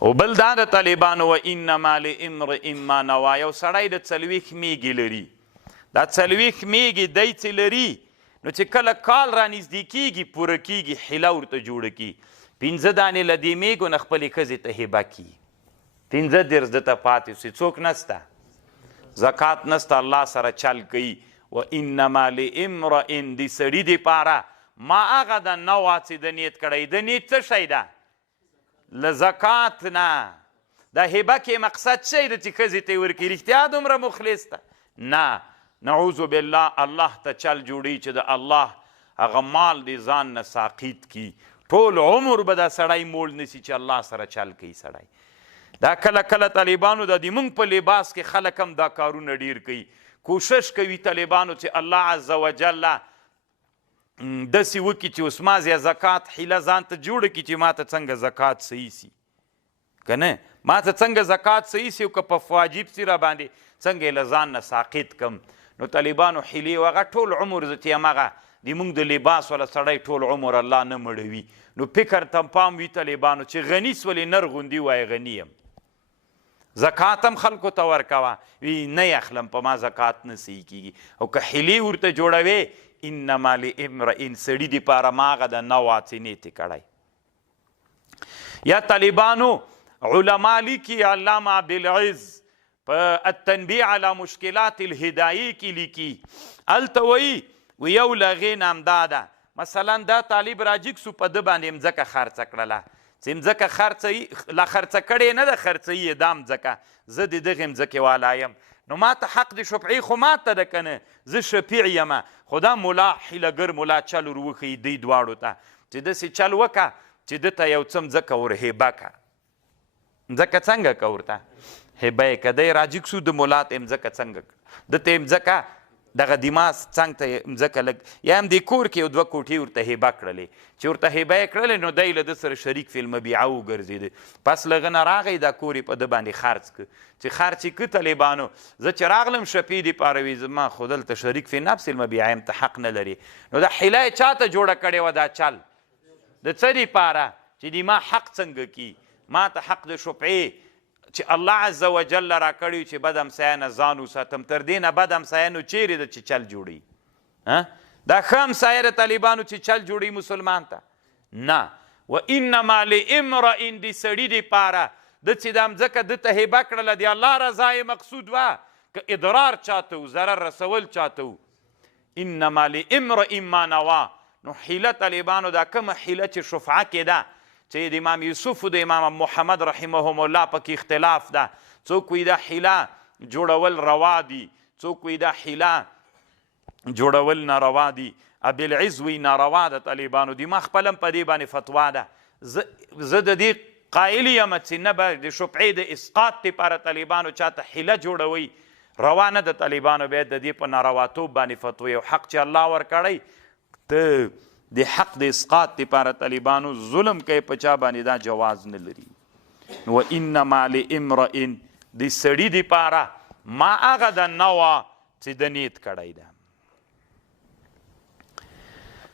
او بل دا د طالبانو و انما لامرئ ما نوی، یو سړی د 40 میږي لري، دا 40 میږي دی چې لري نو چې کله کال رانږدې کېږي پوره کېږي حیله ورته جوړه کړي، 15 دانې له دې میږو نه خپلې ښځې ته هبه کړي، 15 دیرش دته پاتې سي، څوک نسته، زکات نسته، الله سره چل کوي. و انما لامرئ د سړي دپاره ما هغه د نوع چې د نیت کړی، د نیت څه شی ده؟ له زکات نه. د هبه کې مقصد شی ده چې ښځې ته یې ورکړي، رښتیا دومره مخلص ده؟ نه، نعوذ بالله، الله ته چل جوړي چې د الله هغه مال دې ځان نه ساقط کي، ټول عمر به دا سړی موړ نسي چې الله سره چل کوي سړی. دا کله کله طالبانو د موږ په لباس کې خلک هم دا کارونه ډیر کوي، کوشش کوي طالبانو چې الله عز وجل داسې وکړي چې اوس ما زیا زکات حیله ځان ته جوړه کړي چې ما ته څنګه زکات صحیح سي، که نه ما ته څنګه زکات صحیح سي او که په واجب سي را باندې څنګه یې له ځان نه ساقط کم. نو طالبانو حیلې هغه ټول عمر زه چې همغه د موږ د لباس والا سړی ټول عمر الله نه مړوي. نو فکر ته پام وي طالبانو چې غني سولې نر غوندي وایي غني یم، زکات هم خلکو ته ورکوه، وی نه یې اخلم په ما زکات نه صحیح کېږي. او که حیلې ورته جوړوې انما لامرئ سړي دپاره ما هغه د نوع چې نیت یې کړی. یا طالبانو علما لیکي، علامه عبدالعز په التنبیه علی مشکلات الهدایې کې لیکي، هلته وایي یو له هغې نه همدا ده، مثلا دا طالب راجګ سو په ده باندې مځکه خرڅه کړله، چې مځکه لا خرڅه کړې نه ده، خرڅوي یې دا مځکه، زه د دغې مځکې والا یم، نو ما ته حق د شفعي خو ما ته ده که نه، زه شفیع یمه، خو دا ملا حیلهګر ملا چل ور وښیي دوی دواړو ته چې داسې چل وکړه چې ده ته یو څه مځکه ور هبه کړه. مځکه څنګه که ورته هبه یې که دی راجګ سو د ملا ته یې مځکه څنګه کړه، ده ته یې مځکه دغه دماغ څنګ ته مځکه لږ یا هم دې کور کې یو 2 کوټې ورته هبه کړلې، چې ورته هبه یې کړلې نو دی له ده سره شریک فی المبیعه وګرځېده، پس له هغه نه راغی دا کور یې په ده باندې خرڅ کړه، چې خرڅ یې کړه طالبانو، زه چې راغلم شفیع دپاره وي زما خو دلته شریک فی نفس المبیعه یم، ته حق نه لري. نو دا حیله یې چا ته جوړه کړې وه دا چل د څه دپاره چې دې ما حق څنګه کي، ما ته حق د شفعې چې الله عز وجل را کړی چې بد همسایه نه ځان وساتم، تر دې نه بد همسایه نو چیرې ده چې چل جوړوي؟ دا ښه همسایه د طالبانو چې چل جوړوي مسلمان ته؟ نه. و انما لامرئ د سړي دپاره ده چې دا مځکه ده ته هبه کړله د الله رضا یې مقصود وه که اضرار چاته و، ضرر رسول چاته و. انما لامرئ ما نوا. نو حیله طالبانو دا کومه حیله چې شفعه کې ده چې د امام یوسف و د امام محمد رحمهم الله پکې اختلاف ده، څوک وایي دا حیله جوړول روا دي، څوک وایي دا حیله جوړول ناروا دي، ابوالعز وایي ناروا ده طالبانو، د ما خپله هم په دې باندې فتوا ده، زه د دې قایل یم چې نه به د شفعې د اسقاط دپاره طالبانو چاته حیله جوړوي روا نه د طالبانو باید د دې په نارواتوب باندې فتوی او حق چې الله ورکړی ته د حق د اسقاط دپاره طالبانو ظلم کوي په چا باندې دا جواز نه لري. و انما لامرئ د سړي دپاره ما هغه د نوع چې د نیت کړی ده.